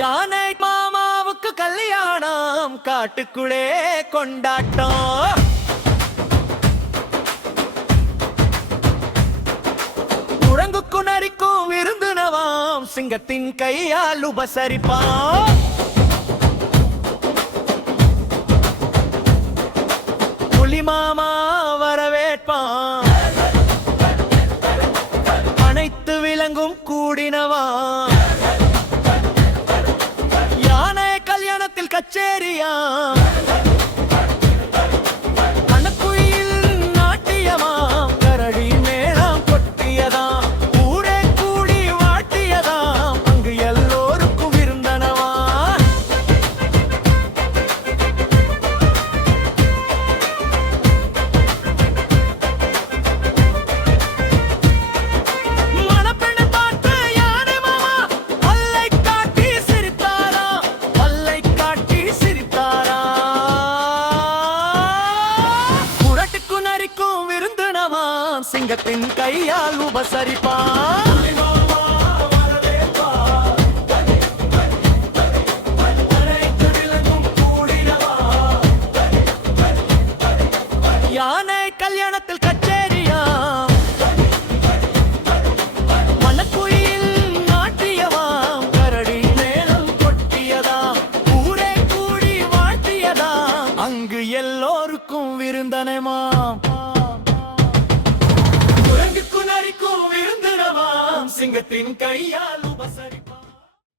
யானை மாமாவுக்கு கல்யாணம், காட்டுக்குள்ளே கொண்டாட்டம். குரங்குக்கு நரிக்கும் விருந்துனவாம், சிங்கத்தின் கையால் உபசரிப்பான். புலி மாமா வரவேற்பான், அனைத்து விலங்கும் கூடினவான். யானை கல்யாணத்தில் கச்சேரியா, அனக்குயில் நாட்டியமாம், கரடி மேளம் கொட்டியதாம், ஊரே கூடி வாட்டியதாம், அங்கு எல்லோருக்கும் விருந்தனவா. மணப்பெண்ணை பார்த்து யானை மாமா பல்லை காட்டி சிரித்தாராம், பல்லை காட்டி சிரித்தாராம். குரட்டுக்கு நரிக்கும் விருந்துனவாம், சிங்கத்தின் கையால் உபசரிப்பான். யானை கல்யாணத்தில் கச்சேரியா, மணக்குயில் நாட்டியவாம், கரடி மேளம் கொட்டியதாம், ஊரே கூடி வாழ்த்தியதாம், அங்கு எல்லோருக்கும் விருந்தனமாம். குரங்குக்கு நரிக்கும் விருந்தனவாம், சிங்கத்தின் கையா